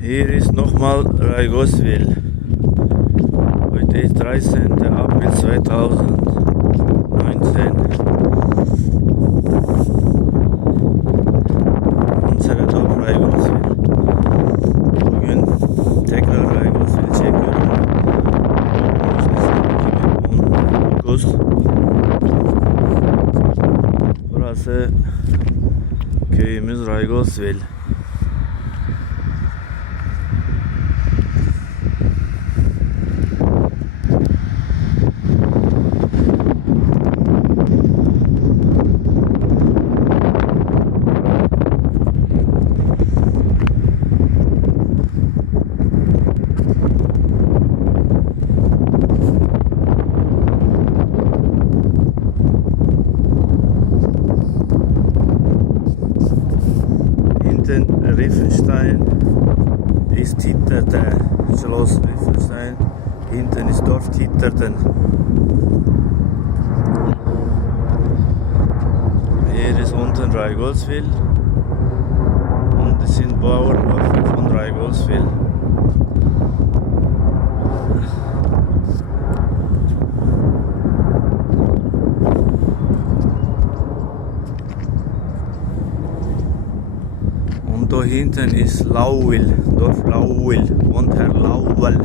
Hier ist nochmal Reigoldswil. Heute ist 13. April 2019. Unsere Dorf Reigoldswil. Bugün tekrar Reigoldswil çekiyorum. 2019. Burası köyümüz Reigoldswil. Riefenstein ist Titterde, Schloss Riefenstein, hinten ist Dorf Titterden. Hier ist unten Reigoldswil und es sind Bauernhöfe von Reigoldswil. Da hinten ist Lauwil, Dorf Lauwil und Herr Lauwil.